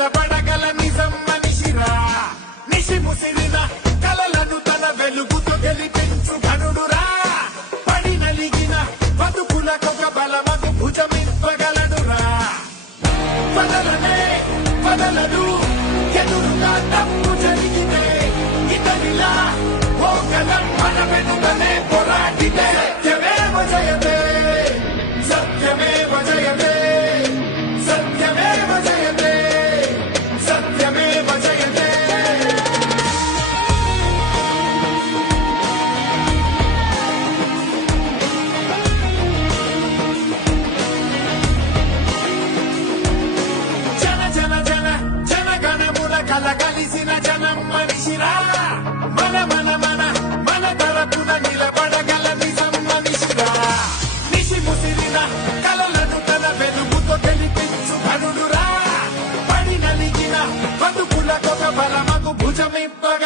నిలబడగల నిజం మనిషిరా నిషి ముసిరిన కలలను తన వెలుగుతో గెలిపించు ఘనుడురా పడి నలిగిన బతుకులకొక బలమగు భుజమివ్వగలడురా వదలనే వదలడు ఎదురుగా తప్పు జరిగితే ఇతనిలా ఓ కలం మన వెనుకనే పోరాడితే సత్యమేవ జయతే సత్యమేవ జయతే సత్యమేవ జయతే సత్యమేవ జయతే జన జన జన జనగణముల కలగలిసిన జనం మనిషిరా మన మన మన మన తరపున నిలబడగల నిజం మనిషిరా నిషి ముసిరిన కలలను తన వెలుగుతో గెలిపించు ఘనుడురా పడి నలిగిన బతుకులకొక బలమగు భుజమివ్వగ